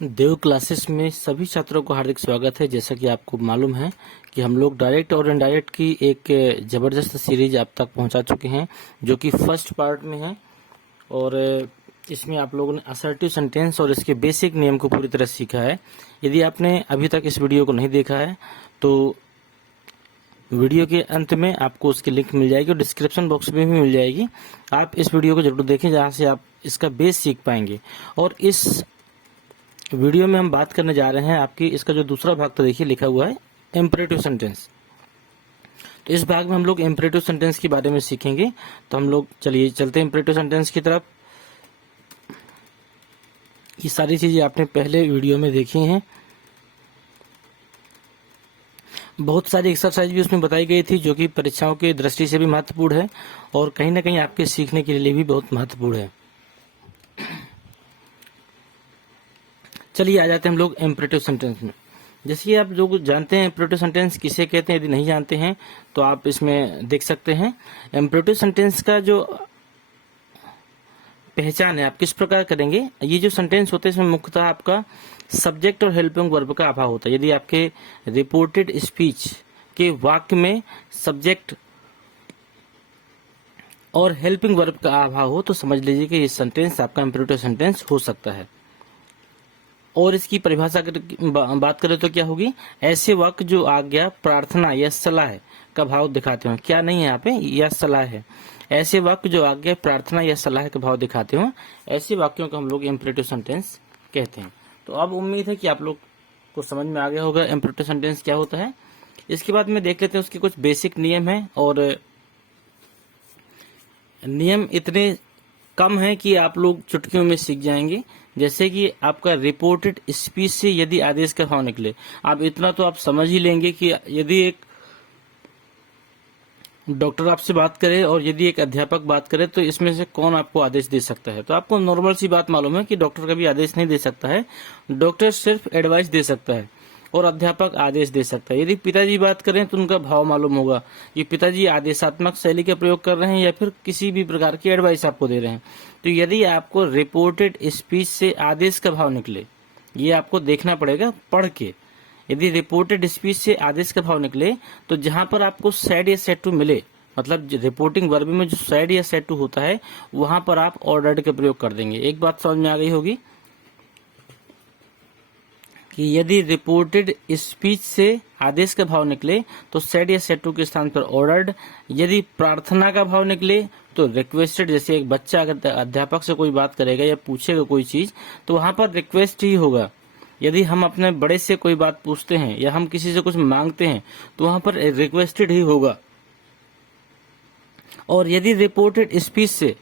देव classes में सभी छात्रों को हार्दिक स्वागत है। जैसा कि आपको मालूम है कि हम लोग डायरेक्ट और इनडायरेक्ट की एक ज़बरदस्त सीरीज आप तक पहुंचा चुके हैं, जो कि फर्स्ट पार्ट में है। और इसमें आप लोगों ने असर्टिव सेंटेंस और इसके बेसिक नियम को पूरी तरह सीखा है। यदि आपने अभी तक इस वीडियो को नहीं देखा है तो वीडियो के अंत में आपको उसकी लिंक मिल जाएगी और डिस्क्रिप्शन बॉक्स में भी मिल जाएगी। आप इस वीडियो को जरूर देखें, जहाँ से आप इसका बेस सीख पाएंगे। और इस वीडियो में हम बात करने जा रहे हैं आपकी इसका जो दूसरा भाग, तो देखिए लिखा हुआ है इम्परेटिव सेंटेंस। तो इस भाग में हम लोग इम्परेटिव सेंटेंस के बारे में सीखेंगे। तो हम लोग चलिए चलते हैं इम्परेटिव सेंटेंस की तरफ। ये सारी चीजें आपने पहले वीडियो में देखी हैं। बहुत सारी एक्सरसाइज भी उसमें बताई गई थी, जो कि परीक्षाओं की दृष्टि से भी महत्वपूर्ण है और कहीं ना कहीं आपके सीखने के लिए भी बहुत महत्वपूर्ण है। चलिए आ जाते हैं हम लोग इम्परेटिव सेंटेंस में। जैसे कि आप जो जानते हैं इम्परेटिव सेंटेंस किसे कहते हैं, यदि नहीं जानते हैं तो आप इसमें देख सकते हैं। इम्परेटिव सेंटेंस का जो पहचान है आप किस प्रकार करेंगे। ये जो सेंटेंस होते हैं इसमें मुख्यतः आपका सब्जेक्ट और हेल्पिंग वर्ब का अभाव होता है। यदि आपके रिपोर्टेड स्पीच के वाक्य में सब्जेक्ट और हेल्पिंग वर्ब का अभाव हो तो समझ लीजिए कि ये सेंटेंस आपका इम्परेटिव सेंटेंस हो सकता है। और इसकी परिभाषा बात करें तो क्या होगी, ऐसे वाक्य जो आज्ञा, प्रार्थना या सलाह का भाव दिखाते हो। क्या नहीं है यहाँ पे, या सलाह है। ऐसे वाक्य जो आज्ञा, प्रार्थना या सलाह का भाव दिखाते हो, ऐसे वाक्यों को हम लोग इम्परेटिव सेंटेंस कहते हैं। तो अब उम्मीद है कि आप लोग को समझ में आ गया होगा इम्परेटिव सेंटेंस क्या होता है। इसके बाद में देख लेते हैं उसके कुछ बेसिक नियम है। और नियम इतने कम है कि आप लोग चुटकियों में सीख जाएंगे। जैसे कि आपका रिपोर्टेड स्पीच से यदि आदेश का भाव निकले, आप इतना तो आप समझ ही लेंगे कि यदि एक डॉक्टर आपसे बात करे और यदि एक अध्यापक बात करे तो इसमें से कौन आपको आदेश दे सकता है। तो आपको नॉर्मल सी बात मालूम है कि डॉक्टर कभी आदेश नहीं दे सकता है, डॉक्टर सिर्फ एडवाइस दे सकता है और अध्यापक आदेश दे सकता है। यदि पिताजी बात करें तो उनका भाव मालूम होगा कि पिताजी आदेशात्मक शैली का प्रयोग कर रहे हैं या फिर किसी भी प्रकार की एडवाइस आपको दे रहे हैं। तो यदि आपको रिपोर्टेड स्पीच से आदेश का भाव निकले, ये आपको देखना पड़ेगा पढ़ के। यदि रिपोर्टेड स्पीच से आदेश का भाव निकले तो जहां पर आपको सैड या सेड टू मिले, मतलब रिपोर्टिंग वर्ब में जो सैड या सेड टू होता है वहां पर आप ऑर्डर्ड का प्रयोग कर देंगे। एक बात समझ में आ गई होगी कि यदि रिपोर्टेड स्पीच से आदेश का भाव निकले तो सैड या सेड टू के स्थान पर ऑर्डर्ड। यदि प्रार्थना का भाव निकले तो रिक्वेस्टेड। जैसे एक बच्चा अगर अध्यापक से कोई बात करेगा या पूछेगा कोई चीज तो वहां पर रिक्वेस्ट ही होगा। यदि हम अपने बड़े से कोई बात पूछते हैं या हम किसी से कुछ मांगते हैं तो वहां पर रिक्वेस्टेड ही होगा। और यदि रिपोर्टेड स्पीच से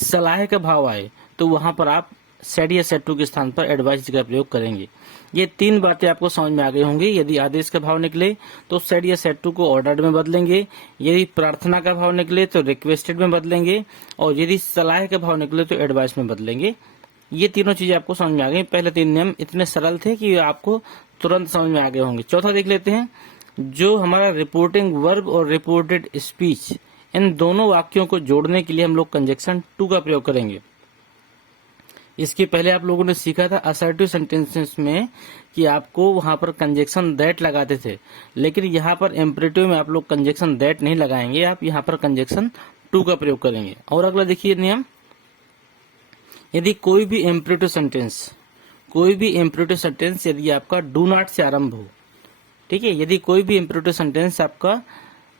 सलाह का भाव आए तो वहां पर आप सैड या सेड टू के स्थान पर एडवाइस का प्रयोग करेंगे। ये तीन बातें आपको समझ में आ गई होंगी। यदि आदेश का भाव निकले तो सैड या सेड टू को ऑर्डर्ड में बदलेंगे, यदि प्रार्थना का भाव निकले तो रिक्वेस्टेड में बदलेंगे, और यदि सलाह का भाव निकले तो एडवाइस में बदलेंगे। ये तीनों चीजें आपको समझ में आ गई। पहले तीन नियम इतने सरल थे कि आपको तुरंत समझ में आ गए होंगे। चौथा देख लेते हैं। जो हमारा रिपोर्टिंग वर्ब और रिपोर्टेड स्पीच, इन दोनों वाक्यों को जोड़ने के लिए हम लोग कंजक्शन टू का प्रयोग करेंगे। इसके पहले आप लोगों ने सीखा था असर्टिव सेंटेंसेस में कि आपको वहां पर कंजक्शन दैट लगाते थे, लेकिन यहाँ पर इम्परेटिव में आप लोग कंजक्शन दैट नहीं लगाएंगे, आप यहाँ पर कंजक्शन टू का प्रयोग करेंगे। और अगला देखिए नियम, यदि कोई भी इम्परेटिव सेंटेंस यदि आपका डू नॉट से आरंभ हो, ठीक है, यदि कोई भी इम्परेटिव सेंटेंस आपका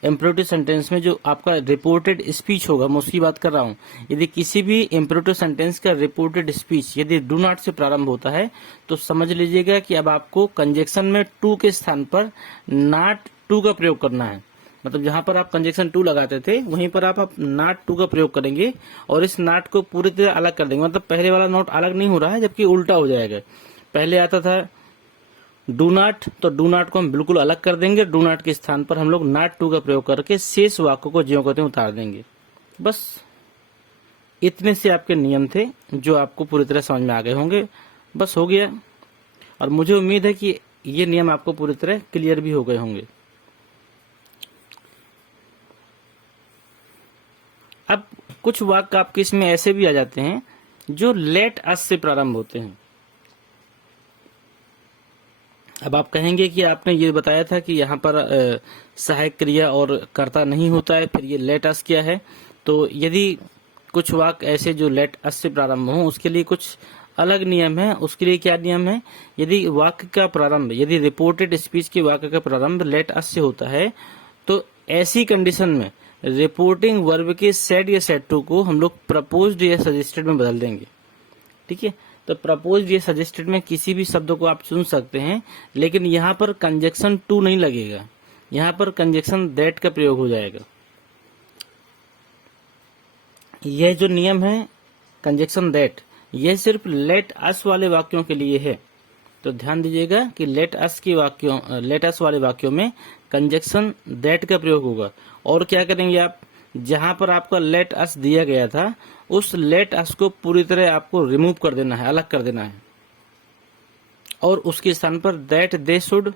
इम्परेटिव सेंटेंस में जो आपका रिपोर्टेड स्पीच होगा, मैं उसकी बात कर रहा हूं, यदि किसी भी इम्परेटिव सेंटेंस का रिपोर्टेड स्पीच यदि डू नॉट से प्रारंभ होता है तो समझ लीजिएगा कि अब आपको कंजक्शन में टू के स्थान पर नॉट टू का प्रयोग करना है। मतलब जहां पर आप कंजक्शन टू लगाते थे वहीं पर आप नॉट टू का प्रयोग करेंगे और इस नॉट को पूरी तरह अलग कर देंगे। मतलब पहले वाला नोट अलग नहीं हो रहा है, जबकि उल्टा हो जाएगा। पहले आता था डू नॉट, तो डू नॉट को हम बिल्कुल अलग कर देंगे। डू नॉट के स्थान पर हम लोग नॉट टू का प्रयोग करके शेष वाक्यों को ज्यों कहते उतार देंगे। बस इतने से आपके नियम थे जो आपको पूरी तरह समझ में आ गए होंगे। बस हो गया, और मुझे उम्मीद है कि ये नियम आपको पूरी तरह क्लियर भी हो गए होंगे। अब कुछ वाक्य आपके इसमें ऐसे भी आ जाते हैं जो लेट अस से प्रारंभ होते हैं। अब आप कहेंगे कि आपने ये बताया था कि यहाँ पर सहायक क्रिया और कर्ता नहीं होता है, फिर ये लेट अस क्या है। तो यदि कुछ वाक्य ऐसे जो लेट अस से प्रारंभ हो, उसके लिए कुछ अलग नियम है। उसके लिए क्या नियम है? यदि वाक्य का प्रारंभ, यदि रिपोर्टेड स्पीच के वाक्य का प्रारंभ लेट अस से होता है, तो ऐसी कंडीशन में रिपोर्टिंग वर्ब के सेड या सेड टू को हम लोग प्रपोज्ड या सजेस्टेड में बदल देंगे। ठीक है, तो प्रपोज्ड या सजेस्टेड में किसी भी शब्द को आप चुन सकते हैं, लेकिन यहाँ पर कंजक्शन टू नहीं लगेगा, यहाँ पर कंजक्शन दैट का प्रयोग हो जाएगा। यह जो नियम है कंजक्शन दैट, यह सिर्फ लेट अस वाले वाक्यों के लिए है। तो ध्यान दीजिएगा कि लेट अस वाले वाक्यों में कंजक्शन दैट का प्रयोग होगा। और क्या करेंगे आप, जहां पर आपका लेट अस दिया गया था, उस लेट अस को पूरी तरह आपको रिमूव कर देना है, अलग कर देना है, और उसके स्थान पर दैट दे शुड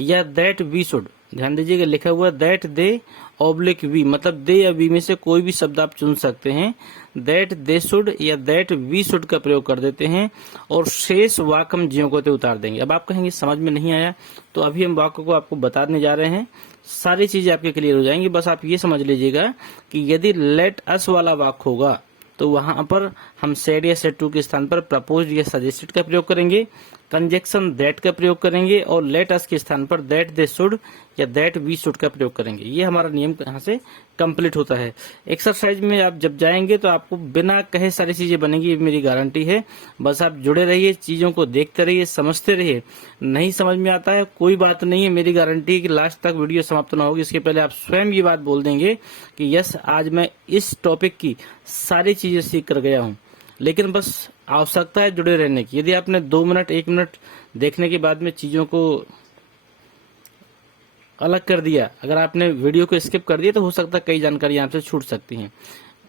या दैट वी शुड, ध्यान दीजिएगा लिखा हुआ दैट दे ऑब्लिक वी, मतलब दे या वी में से कोई भी शब्द आप चुन सकते हैं। दैट दे शुड या दैट वी शुड का प्रयोग कर देते हैं, और शेष वाक्य हम ज्यों को त्यों उतार देंगे। अब आप कहेंगे समझ में नहीं आया, तो अभी हम वाक्य को आपको बताने जा रहे हैं, सारी चीजें आपके क्लियर हो जाएंगी। बस आप ये समझ लीजिएगा कि यदि लेट अस वाला वाक्य होगा तो वहां पर हम सेड या सेड टू के स्थान पर प्रपोज्ड या सजेस्टेड का प्रयोग करेंगे, कंजक्शन दैट का प्रयोग करेंगे, और लेट अस के स्थान पर दैट दे शुड या दैट वी शुड का प्रयोग करेंगे। ये हमारा नियम यहाँ से कंप्लीट होता है। एक्सरसाइज में आप जब जाएंगे तो आपको बिना कहे सारी चीजें बनेंगी, ये मेरी गारंटी है। बस आप जुड़े रहिए, चीजों को देखते रहिए, समझते रहिए। नहीं समझ में आता है कोई बात नहीं है, मेरी गारंटी है कि लास्ट तक वीडियो समाप्त ना होगी, इसके पहले आप स्वयं ये बात बोल देंगे कि यस, आज मैं इस टॉपिक की सारी चीजें सीख कर गया हूँ। लेकिन बस आवश्यकता है जुड़े रहने की। यदि आपने 2 मिनट 1 मिनट देखने के बाद में चीजों को अलग कर दिया, अगर आपने वीडियो को स्किप कर दिया, तो हो सकता है कई जानकारियां आपसे छूट सकती हैं।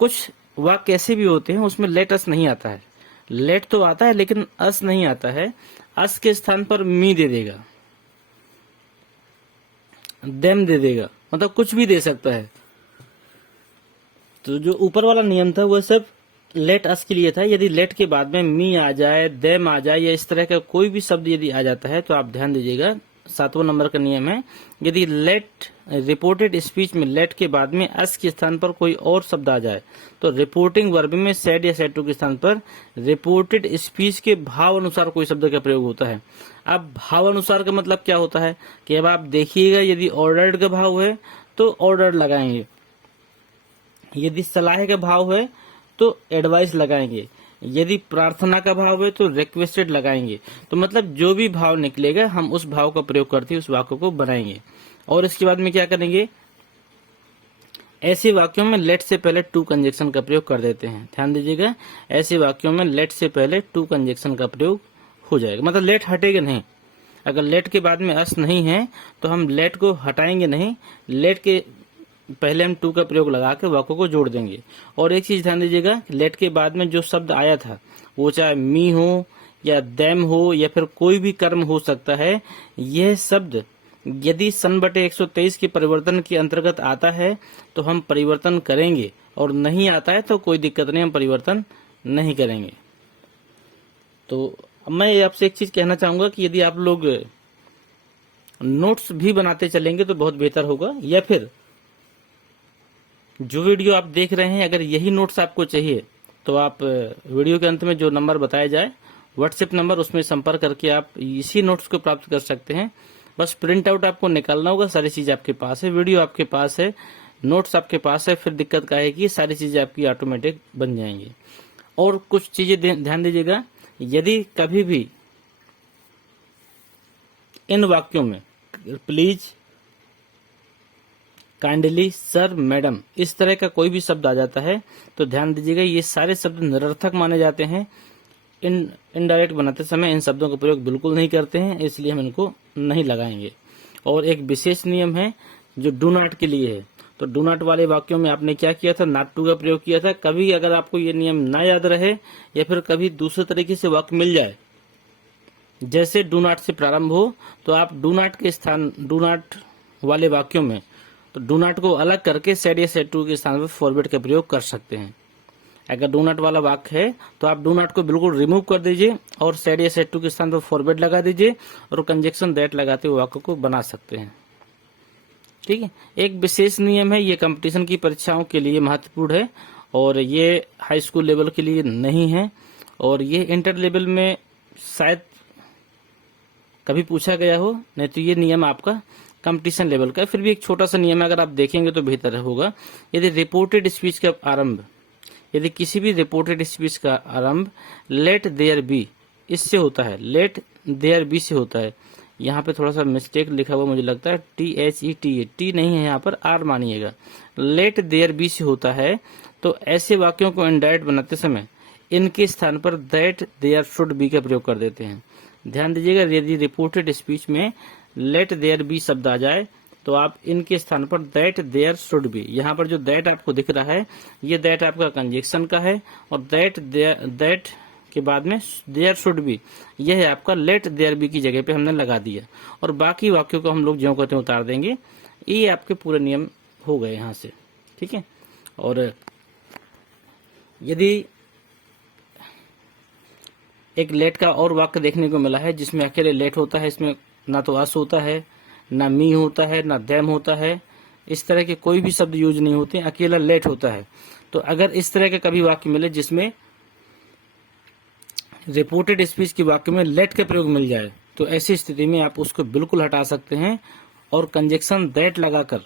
कुछ वाक्य ऐसे भी होते हैं उसमें लेट अस नहीं आता है, लेट तो आता है लेकिन अस नहीं आता है। अस के स्थान पर मी दे देगा, देम दे देगा, मतलब कुछ भी दे सकता है। तो जो ऊपर वाला नियम था वह सब लेट अस के लिए था। यदि लेट के बाद में मी आ जाए, देम आ जाए, या इस तरह का कोई भी शब्द यदि आ जाता है, तो आप ध्यान दीजिएगा 7वां नंबर का नियम है, यदि लेट रिपोर्टेड स्पीच में लेट के बाद में अस के स्थान पर कोई और शब्द आ जाए, तो रिपोर्टिंग वर्ब में सेड या सेड टू के स्थान पर रिपोर्टेड स्पीच के भाव अनुसार कोई शब्द का प्रयोग होता है। अब भाव अनुसार का मतलब क्या होता है कि अब आप देखिएगा, यदि ऑर्डर्ड का भाव है तो ऑर्डर्ड लगाएंगे, यदि सलाह का भाव है तो एडवाइस लगाएंगे, यदि प्रार्थना का भाव है तो रिक्वेस्टेड लगाएंगे। तो मतलब जो भी भाव निकलेगा हम उस भाव का प्रयोग करते उस वाक्य को बनाएंगे। और इसके बाद में क्या करेंगे, ऐसे वाक्यों में लेट से पहले टू कंजक्शन का प्रयोग कर देते हैं। ध्यान दीजिएगा, ऐसे वाक्यों में लेट से पहले टू कंजक्शन का प्रयोग हो जाएगा, मतलब लेट हटेगा नहीं। अगर लेट के बाद में अस नहीं है तो हम लेट को हटाएंगे नहीं, लेट के पहले हम टू का प्रयोग लगा के वाक्य को जोड़ देंगे। और एक चीज ध्यान दीजिएगा, लेट के बाद में जो शब्द आया था वो चाहे मी हो या देम हो या फिर कोई भी कर्म हो सकता है, यह शब्द यदि सन बटे 123 के परिवर्तन के अंतर्गत आता है तो हम परिवर्तन करेंगे, और नहीं आता है तो कोई दिक्कत नहीं, हम परिवर्तन नहीं करेंगे। तो मैं आपसे एक चीज कहना चाहूंगा कि यदि आप लोग नोट्स भी बनाते चलेंगे तो बहुत बेहतर होगा, या फिर जो वीडियो आप देख रहे हैं अगर यही नोट्स आपको चाहिए तो आप वीडियो के अंत में जो नंबर बताया जाए व्हाट्सएप नंबर, उसमें संपर्क करके आप इसी नोट्स को प्राप्त कर सकते हैं। बस प्रिंट आउट आपको निकालना होगा, सारी चीज आपके पास है, वीडियो आपके पास है, नोट्स आपके पास है, फिर दिक्कत क्या है कि सारी चीजें आपकी ऑटोमेटिक बन जाएंगी। और कुछ चीजें ध्यान दीजिएगा, यदि कभी भी इन वाक्यों में प्लीज, काइंडली, सर, मैडम, इस तरह का कोई भी शब्द आ जाता है तो ध्यान दीजिएगा ये सारे शब्द निरर्थक माने जाते हैं। इनडायरेक्ट बनाते समय इन शब्दों का प्रयोग बिल्कुल नहीं करते हैं, इसलिए हम इनको नहीं लगाएंगे। और एक विशेष नियम है जो डू नॉट के लिए है। तो डू नॉट वाले वाक्यों में आपने क्या किया था, नॉट टू का प्रयोग किया था। कभी अगर आपको ये नियम ना याद रहे या फिर कभी दूसरे तरीके से वाक्य मिल जाए जैसे डू नॉट से प्रारंभ हो, तो आप डू नॉट के स्थान, डू नॉट वाले वाक्यों में तो डू नॉट को अलग करके सेड या सेड टू के स्थान पर फॉरवर्ड का प्रयोग कर सकते हैं। अगर डू नॉट वाला वाक्य है तो आप डू नॉट को बिल्कुल रिमूव कर दीजिए और सेड या सेड टू के स्थान पर फॉरवर्ड लगा दीजिए और कंजक्शन दैट लगाते हुए वाक्य को बना सकते हैं। ठीक है, एक विशेष नियम है, ये कंपटीशन की परीक्षाओं के लिए महत्वपूर्ण है और ये हाई स्कूल लेवल के लिए नहीं है और ये इंटर लेवल में शायद कभी पूछा गया हो, नहीं तो ये नियम आपका कंपटीशन लेवल का है। फिर भी एक छोटा सा नियम है, अगर आप देखेंगे तो बेहतर होगा। यदि रिपोर्टेड स्पीच का आरंभ, यदि किसी भी रिपोर्टेड स्पीच का आरंभ लेट देयर बी इससे होता है, लेट देयर बी से होता है, यहाँ पे थोड़ा सा मिस्टेक लिखा हुआ मुझे लगता है, THET, टी नहीं है यहाँ पर, आर मानिएगा, लेट देयर बी से होता है, तो ऐसे वाक्यों को इनडायरेक्ट बनाते समय इनके स्थान पर दैट देयर शुड बी का प्रयोग कर देते हैं। ध्यान दीजिएगा, यदि रिपोर्टेड स्पीच में लेट देयर बी शब्द आ जाए तो आप इनके स्थान पर दैट देयर शुड बी, यहाँ पर जो दैट आपको दिख रहा है ये दैट आपका कंजक्शन का है और दैट के बाद में देयर शुड बी, यह है आपका लेट देयर बी की जगह पे हमने लगा दिया और बाकी वाक्यों को हम लोग ज्यों कहते उतार देंगे। ये आपके पूरे नियम हो गए यहाँ से। ठीक है, और यदि एक लेट का और वाक्य देखने को मिला है जिसमें अकेले लेट होता है, इसमें ना तो अस होता है, ना मी होता है, ना देम होता है, इस तरह के कोई भी शब्द यूज नहीं होते, अकेला लेट होता है। तो अगर इस तरह के कभी वाक्य मिले जिसमें रिपोर्टेड स्पीच के वाक्य में लेट का प्रयोग मिल जाए तो ऐसी स्थिति में आप उसको बिल्कुल हटा सकते हैं और कंजक्शन दैट लगाकर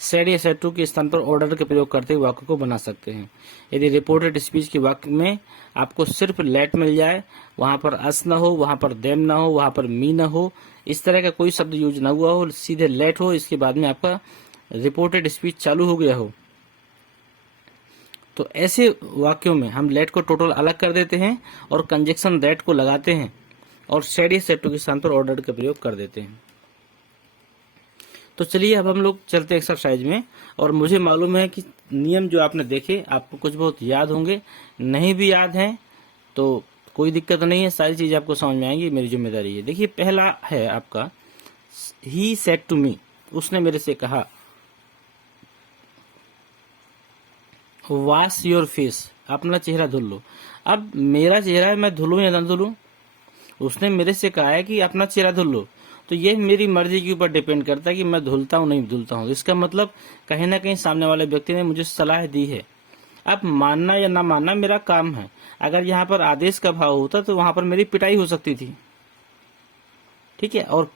सेड या सेड टू के स्थान पर ऑर्डर का प्रयोग करते हुए वाक्य को बना सकते हैं। यदि रिपोर्टेड स्पीच के वाक्य में आपको सिर्फ लेट मिल जाए, वहां पर अस ना हो, वहां पर देम ना हो, वहां पर मी ना हो, इस तरह का कोई शब्द यूज ना हुआ हो, सीधे लेट हो, इसके बाद में आपका रिपोर्टेड स्पीच चालू हो गया हो, तो ऐसे वाक्यों में हम लेट को टोटल अलग कर देते हैं और कंजक्शन दैट को लगाते हैं और सेड या सेड टू के स्थान पर ऑर्डर का प्रयोग कर देते हैं। तो चलिए अब हम लोग चलते हैं एक्सरसाइज में। और मुझे मालूम है कि नियम जो आपने देखे आपको कुछ बहुत याद होंगे, नहीं भी याद हैं तो कोई दिक्कत नहीं है, सारी चीज आपको समझ में आएंगी, मेरी जिम्मेदारी है। देखिए पहला है आपका, ही सेड टू मी, उसने मेरे से कहा, वॉश योर फेस, अपना चेहरा धुल लो। अब मेरा चेहरा है, मैं धुलूं या ना धुलूं, उसने मेरे से कहा है कि अपना चेहरा धुल लो, तो ये मेरी मर्जी के ऊपर डिपेंड करता है कि मैं धुलता हूं नहीं धुलता हूं। इसका मतलब कहीं ना कहीं सामने वाले व्यक्ति ने मुझे सलाह दी है। अब मानना या ना मानना मेरा काम है। अगर यहाँ पर आदेश का भाव होता तो वहां पर मेरी पिटाई हो सकती थी। ठीक है, और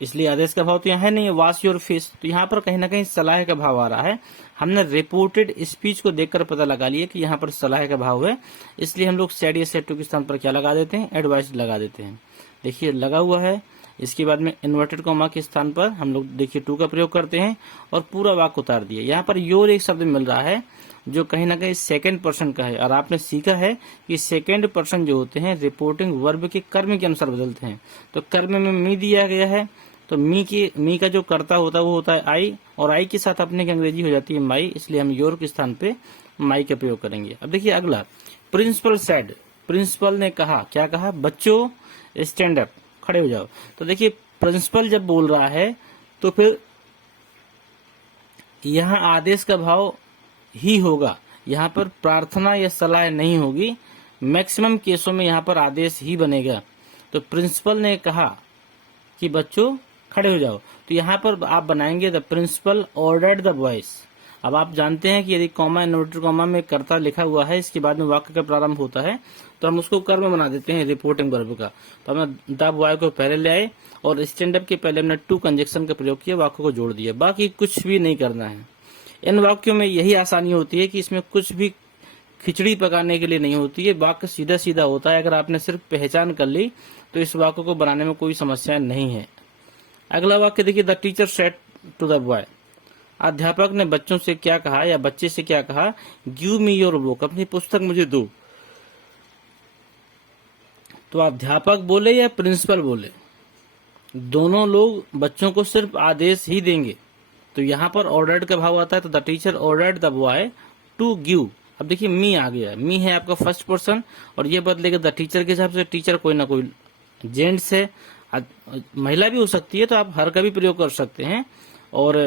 इसलिए आदेश का भाव तो यहाँ है नहीं, वॉश योर फेस, तो यहाँ पर कहीं ना कहीं सलाह का भाव आ रहा है। हमने रिपोर्टेड स्पीच को देखकर पता लगा लिया कि यहाँ पर सलाह का भाव है, इसलिए हम लोग सेड या सेड टू के स्थान पर क्या लगा देते हैं, एडवाइस लगा देते हैं। देखिए लगा हुआ है, इसके बाद में इन्वर्टेड कॉमा के स्थान पर हम लोग देखिए टू का प्रयोग करते हैं और पूरा वाक्य उतार दिया। यहाँ पर योर एक शब्द मिल रहा है जो कहीं ना कहीं सेकंड पर्सन का है, और आपने सीखा है कि सेकंड पर्सन जो होते हैं रिपोर्टिंग वर्ब के कर्म के अनुसार बदलते हैं। तो कर्म में मी दिया गया है, तो मी का जो कर्ता होता है वो होता है आई, और आई के साथ अपने की अंग्रेजी हो जाती है माई, इसलिए हम योर के स्थान पे माई का प्रयोग करेंगे। अब देखिए अगला, प्रिंसिपल सेड, प्रिंसिपल ने कहा, क्या कहा, बच्चों स्टैंड अप, खड़े हो जाओ। तो देखिए प्रिंसिपल जब बोल रहा है तो फिर यहाँ आदेश का भाव ही होगा, यहाँ पर प्रार्थना या सलाह नहीं होगी, मैक्सिमम केसों में यहाँ पर आदेश ही बनेगा। तो प्रिंसिपल ने कहा कि बच्चों खड़े हो जाओ, तो यहाँ पर आप बनाएंगे the principal ordered the boys. अब आप जानते हैं कि यदि कॉमा इन्वर्टेड कॉमा में कर्ता लिखा हुआ है, इसके बाद में वाक्य का प्रारंभ होता है, तो हम उसको कर्म बना देते हैं रिपोर्टिंग वर्ब का। तो हमने द बॉय को पहले ले आए और स्टैंड अप के पहले हमने टू कंजक्शन का प्रयोग किया, वाक्य को जोड़ दिया, बाकी कुछ भी नहीं करना है। इन वाक्यों में यही आसानी होती है कि इसमें कुछ भी खिचड़ी पकाने के लिए नहीं होती है, वाक्य सीधा सीधा होता है। अगर आपने सिर्फ पहचान कर ली तो इस वाक्य को बनाने में कोई समस्या नहीं है। अगला वाक्य देखिए, the teacher said to the boy, अध्यापक ने बच्चों से क्या कहा या बच्चे से क्या कहा, गिव मी योर बुक, अपनी पुस्तक मुझे दो। तो अध्यापक बोले या प्रिंसिपल बोले, दोनों लोग बच्चों को सिर्फ आदेश ही देंगे। तो यहाँ पर ऑर्डर्ड का भाव आता है, तो the teacher ordered the boy to give. अब देखिए मी आ गया, मी है आपका फर्स्ट पर्सन और ये बदलेगा द टीचर के हिसाब से। टीचर कोई ना कोई जेंट्स है, महिला भी हो सकती है, तो आप हर का भी प्रयोग कर सकते हैं और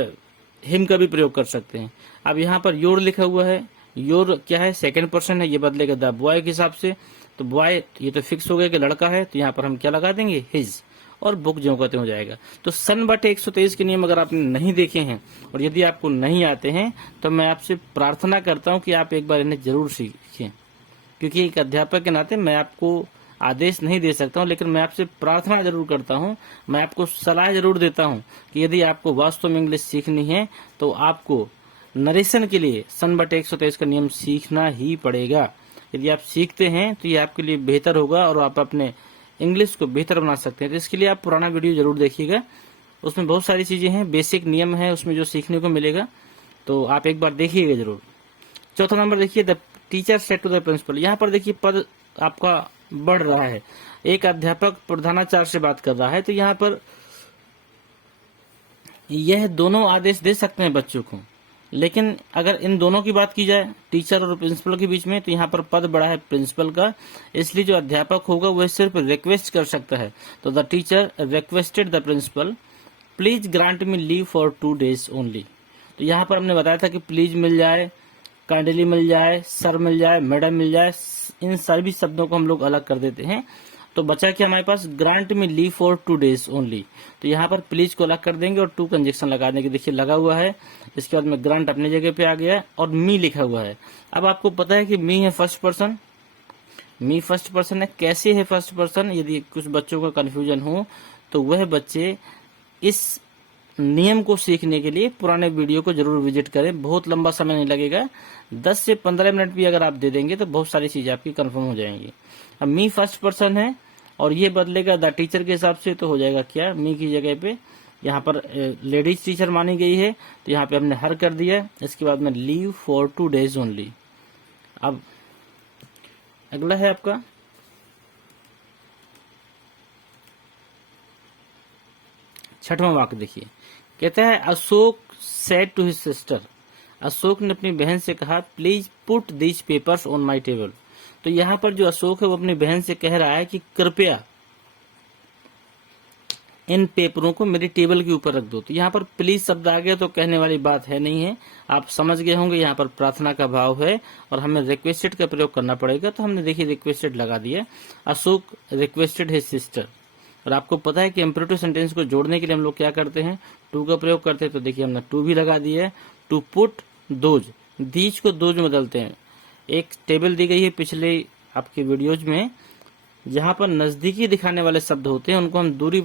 हिम का भी प्रयोग कर सकते हैं। अब यहाँ पर योर लिखा हुआ है, योर क्या है, सेकंड पर्सन है, ये बदलेगा द बॉय के हिसाब से। तो बॉय ये तो फिक्स हो गया कि लड़का है, तो यहाँ पर हम क्या लगा देंगे, हिज, और बुक जो कहते हो जाएगा। तो सन बटे 123 के नियम अगर आपने नहीं देखे हैं और यदि आपको नहीं आते हैं तो मैं आपसे प्रार्थना करता हूं कि आप एक बार इन्हें जरूर सीखें, क्योंकि एक अध्यापक के नाते मैं आपको आदेश नहीं दे सकता हूं, लेकिन मैं आपसे प्रार्थना जरूर करता हूं, मैं आपको सलाह जरूर देता हूं कि यदि आपको वास्तव में इंग्लिश सीखनी है तो आपको नरेशन के लिए सन बटे 123 का नियम सीखना ही पड़ेगा। यदि आप सीखते हैं तो ये आपके लिए बेहतर होगा और आप अपने इंग्लिश को बेहतर बना सकते हैं। तो इसके लिए आप पुराना वीडियो जरूर देखिएगा, उसमें बहुत सारी चीजें हैं, बेसिक नियम है उसमें जो सीखने को मिलेगा, तो आप एक बार देखिएगा जरूर। चौथा नंबर देखिए, the teacher said to the principal. यहाँ पर देखिए पद आपका बढ़ रहा है, एक अध्यापक प्रधानाचार्य से बात कर रहा है, तो यहाँ पर यह दोनों आदेश दे सकते हैं बच्चों को, लेकिन अगर इन दोनों की बात की जाए टीचर और प्रिंसिपल के बीच में, तो यहाँ पर पद बड़ा है प्रिंसिपल का, इसलिए जो अध्यापक होगा वह सिर्फ रिक्वेस्ट कर सकता है। तो the teacher requested the principal please grant me leave for 2 days only. तो यहाँ पर हमने बताया था कि प्लीज मिल जाए, काइंडली मिल जाए, सर मिल जाए, मैडम मिल जाए, इन सभी शब्दों को हम लोग अलग कर देते हैं। तो बचा कि हमारे पास ग्रांट में लीव फॉर 2 days ओनली। तो यहाँ पर प्लीज को अलग कर देंगे और टू कंजक्शन लगा देंगे, देखिए लगा हुआ है। इसके बाद में ग्रांट अपनी जगह पे आ गया और मी लिखा हुआ है। अब आपको पता है कि मी है फर्स्ट पर्सन, मी फर्स्ट पर्सन है। कैसे है फर्स्ट पर्सन, यदि कुछ बच्चों का कंफ्यूजन हो तो वह बच्चे इस नियम को सीखने के लिए पुराने वीडियो को जरूर विजिट करें, बहुत लंबा समय नहीं लगेगा, 10 से 15 मिनट भी अगर आप दे देंगे तो बहुत सारी चीजें आपकी कंफर्म हो जाएंगी। अब मी फर्स्ट पर्सन है और ये बदलेगा द टीचर के हिसाब से, तो हो जाएगा क्या, मी की जगह पे यहाँ पर लेडीज टीचर मानी गई है, तो यहाँ पे हमने हर कर दिया। इसके बाद में लीव फॉर 2 days ओनली। अब अगला है आपका छठवां वाक्य, देखिए कहता है Ashok said to his sister. Ashok ने अपनी बहन से कहा please put these papers on my table. तो यहाँ पर जो अशोक है वो अपनी बहन से कह रहा है कि कृपया इन पेपरों को मेरी टेबल के ऊपर रख दो। तो यहाँ पर प्लीज शब्द आ गया तो कहने वाली बात है नहीं है, आप समझ गए होंगे यहाँ पर प्रार्थना का भाव है और हमें रिक्वेस्टेड का प्रयोग करना पड़ेगा। तो हमने देखिए रिक्वेस्टेड लगा दिया, अशोक रिक्वेस्टेड हिज सिस्टर। और आपको पता है कि इम्परेटिव सेंटेंस को जोड़ने के लिए हम लोग क्या करते हैं, टू का प्रयोग करते हैं। तो देखिए हमने टू भी लगा दिया है, टू पुट दोज, दीज को दोज में बदलते हैं। एक टेबल दी गई है पिछले आपके वीडियोज में, जहां पर नजदीकी दिखाने वाले शब्द होते हैं उनको हम दूरी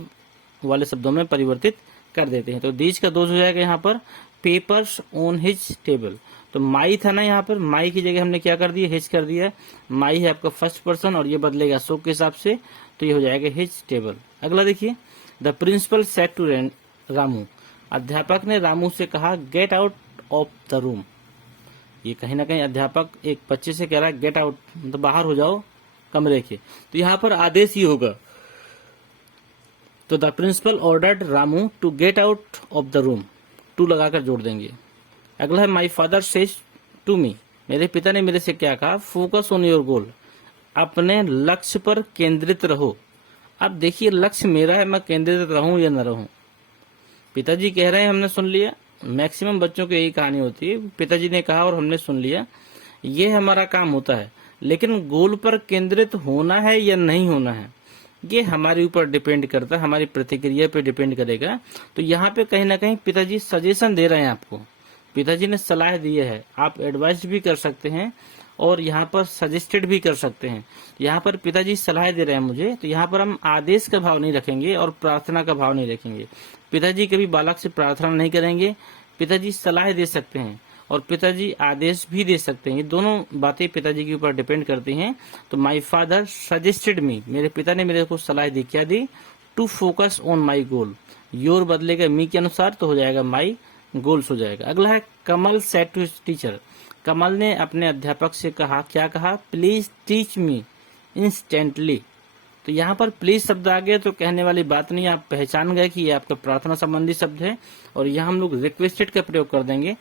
वाले शब्दों में परिवर्तित कर देते हैं। तो दीज का दोज हो जाएगा यहाँ पर पेपर्स ऑन हिज टेबल। तो माई था ना, यहाँ पर माई की जगह हमने क्या कर दिया, हिज कर दिया। माई है आपका फर्स्ट पर्सन और ये बदलेगा अशोक के हिसाब से, तो ये हो जाएगा हिज टेबल। अगला देखिए, the principal said to Ramu. अध्यापक ने रामू से कहा get out of the room. ये कहीं ना कहीं अध्यापक एक बच्चे से कह रहा है गेट आउट, मतलब बाहर हो जाओ कमरे के। तो यहाँ पर आदेश ही होगा, तो the principal ordered Ramu to get out of the room, to लगाकर जोड़ देंगे। अगला है my father says to me. मेरे पिता ने मेरे से क्या कहा, फोकस ऑन योर गोल, अपने लक्ष्य पर केंद्रित रहो। अब देखिए लक्ष्य मेरा है, मैं केंद्रित रहूं या न रहूं। पिताजी कह रहे हैं, हमने सुन लिया, मैक्सिमम बच्चों की यही कहानी होती है, पिताजी ने कहा और हमने सुन लिया, ये हमारा काम होता है। लेकिन गोल पर केंद्रित होना है या नहीं होना है, ये हमारे ऊपर डिपेंड करता है, हमारी प्रतिक्रिया पे डिपेंड करेगा। तो यहाँ पे कहीं ना कहीं पिताजी सजेशन दे रहे हैं आपको, पिताजी ने सलाह दी है, आप एडवाइस भी कर सकते हैं और यहाँ पर सजेस्टेड भी कर सकते हैं। यहाँ पर पिताजी सलाह दे रहे हैं मुझे, तो यहाँ पर हम आदेश का भाव नहीं रखेंगे और प्रार्थना का भाव नहीं रखेंगे। पिताजी कभी बालक से प्रार्थना नहीं करेंगे, पिताजी सलाह दे सकते हैं और पिताजी आदेश भी दे सकते हैं, ये दोनों बातें पिताजी के ऊपर डिपेंड करती हैं। तो माई फादर सजेस्टेड मी, मेरे पिता ने मेरे को सलाह दी, क्या दी, to focus on my goal. Your बदलेगा मी के अनुसार, तो हो जाएगा माई गोल्स हो जाएगा। अगला है कमल सेड टू हिज टीचर। कमल ने अपने अध्यापक से कहा, क्या कहा, प्लीज टीच मी इंस्टेंटली। तो यहाँ पर प्लीज शब्द आ गया तो कहने वाली बात नहीं, आप पहचान गए कि ये आपका प्रार्थना संबंधी शब्द है और यहाँ हम लोग रिक्वेस्टेड का प्रयोग कर देंगे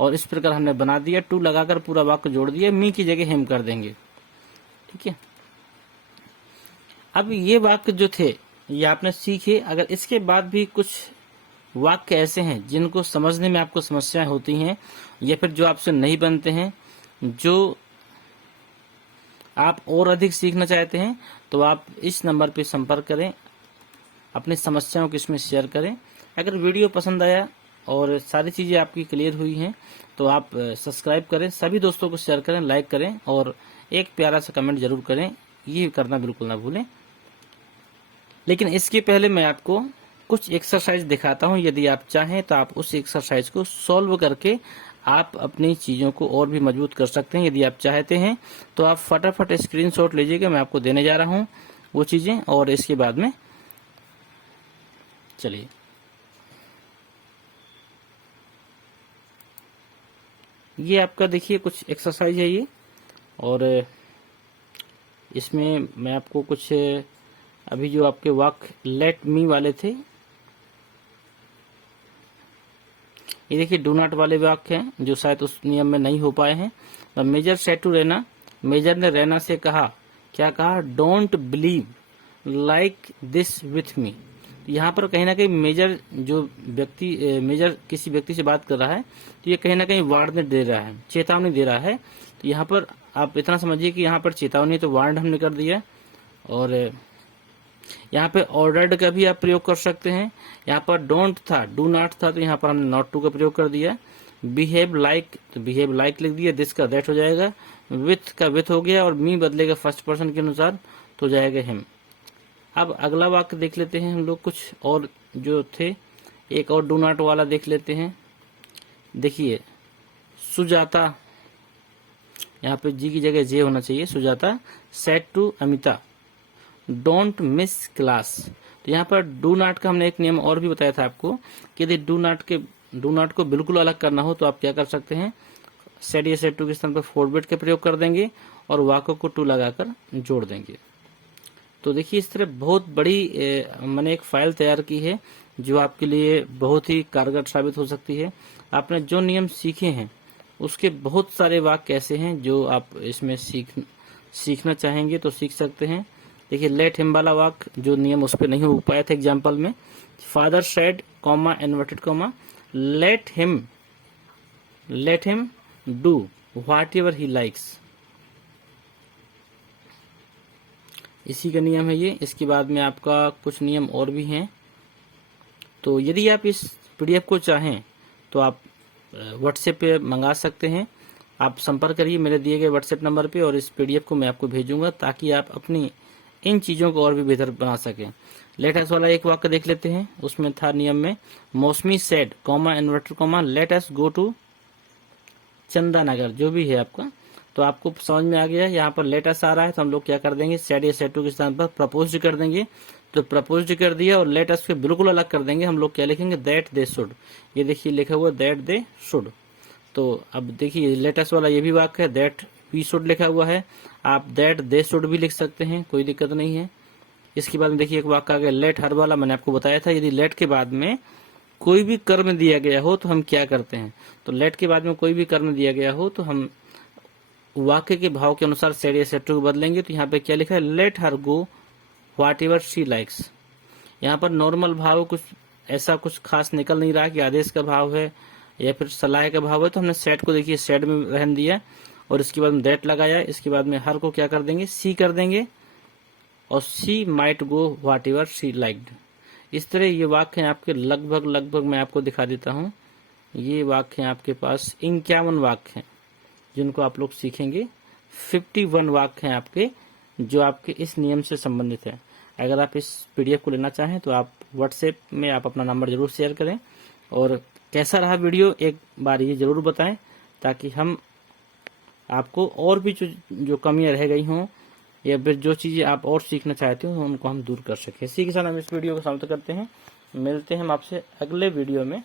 और इस प्रकार हमने बना दिया, टू लगाकर पूरा वाक्य जोड़ दिया, मी की जगह हिम कर देंगे। ठीक है, अब ये वाक्य जो थे ये आपने सीखे। अगर इसके बाद भी कुछ वाक्य ऐसे हैं जिनको समझने में आपको समस्याएं होती हैं या फिर जो आपसे नहीं बनते हैं, जो आप और अधिक सीखना चाहते हैं तो आप इस नंबर पर संपर्क करें, अपनी समस्याओं को इसमें शेयर करें। अगर वीडियो पसंद आया और सारी चीज़ें आपकी क्लियर हुई हैं तो आप सब्सक्राइब करें, सभी दोस्तों को शेयर करें, लाइक करें और एक प्यारा सा कमेंट जरूर करें, ये करना बिल्कुल ना भूलें। लेकिन इसके पहले मैं आपको कुछ एक्सरसाइज दिखाता हूं, यदि आप चाहें तो आप उस एक्सरसाइज को सॉल्व करके आप अपनी चीज़ों को और भी मजबूत कर सकते हैं। यदि आप चाहते हैं तो आप फटाफट स्क्रीनशॉट लीजिएगा, मैं आपको देने जा रहा हूं वो चीज़ें, और इसके बाद में चलिए ये आपका देखिए कुछ एक्सरसाइज है ये, और इसमें मैं आपको कुछ अभी जो आपके वाक्य लेट मी वाले थे, ये देखिए डू नॉट वाले वाक्य हैं जो शायद उस नियम में नहीं हो पाए हैं। तो major said to Raina, major ने रैना से कहा, क्या कहा, don't believe like this with me. यहाँ पर कहीं ना कहीं मेजर जो व्यक्ति मेजर किसी व्यक्ति से बात कर रहा है तो ये कहीं ना कहीं वार्निंग दे रहा है, चेतावनी दे रहा है। तो यहाँ पर आप इतना समझिए कि यहाँ पर चेतावनी तो वार्न हमने कर दिया, और यहाँ पे ऑर्डर्ड का भी आप प्रयोग कर सकते हैं। यहाँ पर डोंट था, डू नॉट था, तो यहाँ पर हमने नॉट टू का प्रयोग कर दिया। बिहेव लाइक, तो बिहेव लाइक लिख दिया, दिस का दैट हो जाएगा, विथ का विथ हो गया, और मी बदलेगा फर्स्ट पर्सन के अनुसार तो जाएगा हिम। अब अगला वाक्य देख लेते हैं हम लोग, कुछ और जो थे, एक और डू नॉट वाला देख लेते हैं। देखिए सुजाता, यहाँ पे जी की जगह जे होना चाहिए, Sujata said to Amita don't miss class. तो यहाँ पर डू नॉट का हमने एक नियम और भी बताया था आपको कि यदि डू नॉट को बिल्कुल अलग करना हो तो आप क्या कर सकते हैं, सेड या सेड टू के स्थान पर फॉरवर्ड का प्रयोग कर देंगे और वाक्यों को टू लगाकर जोड़ देंगे। तो देखिए इस तरह बहुत बड़ी मैंने एक फाइल तैयार की है जो आपके लिए बहुत ही कारगर साबित हो सकती है। आपने जो नियम सीखे हैं उसके बहुत सारे वाक्य ऐसे हैं जो आप इसमें सीखना चाहेंगे तो सीख सकते हैं। देखिए लेट हिम वाला वाक्य जो नियम उस पर नहीं हो पाया था एग्जाम्पल में, father said comma inverted comma let him do what ever he likes, इसी का नियम है ये। इसके बाद में आपका कुछ नियम और भी हैं। तो यदि आप इस पीडीएफ को चाहें तो आप व्हाट्सएप पे मंगा सकते हैं। आप संपर्क करिए मेरे दिए गए व्हाट्सएप नंबर पे और इस पीडीएफ को मैं आपको भेजूंगा ताकि आप अपनी इन चीज़ों को और भी बेहतर बना सकें। लेट अस वाला एक वाक्य देख लेते हैं, उसमें था नियम में, Mausami said comma inverted comma let us go to Chanda Nagar, जो भी है आपका, तो आपको समझ में आ गया। यहाँ पर लेट अस आ रहा है तो हम लोग क्या कर देंगे, सेड या सेड टू के स्थान पर प्रपोज कर देंगे, तो प्रपोज कर दिया और लेट अस को बिल्कुल अलग कर देंगे। हम लोग क्या लिखेंगे, दैट दे शुड, ये देखिए लिखा हुआ दैट दे शुड। तो अब देखिए लेट अस वाला ये भी वाक्य है, दैट वी शुड लिखा हुआ है, आप दैट दे शुड भी लिख सकते हैं, कोई दिक्कत नहीं है। इसके बाद में देखिए एक वाक्य आ गया लेट हर वाला, मैंने आपको बताया था यदि लेट के बाद में कोई भी कर्म दिया गया हो तो हम क्या करते हैं, तो लेट के बाद में कोई भी कर्म दिया गया हो तो हम वाक्य के भाव के अनुसार सेड या सेड टू बदलेंगे। तो यहाँ पे क्या लिखा है, let her go whatever she likes. यहाँ पर नॉर्मल भाव कुछ ऐसा कुछ खास निकल नहीं रहा कि आदेश का भाव है या फिर सलाह का भाव है, तो हमने सेड को देखिए सेड में रहन दिया और इसके बाद में दैट लगाया। इसके बाद में हर को क्या कर देंगे, सी कर देंगे, और she might go whatever she liked. इस तरह ये वाक्य हैं आपके लगभग मैं आपको दिखा देता हूँ। ये वाक्य हैं आपके पास 51 वाक्य हैं जिनको आप लोग सीखेंगे। 51 वाक्य हैं आपके जो आपके इस नियम से संबंधित है। अगर आप इस पीडीएफ को लेना चाहें तो आप व्हाट्सएप में आप अपना नंबर जरूर शेयर करें, और कैसा रहा वीडियो एक बार ये जरूर बताएं ताकि हम आपको और भी जो कमियां रह गई हों या फिर जो चीज़ें आप और सीखना चाहते हो उनको हम दूर कर सकें। इसी के साथ हम इस वीडियो को समाप्त करते हैं। मिलते हैं हम आपसे अगले वीडियो में।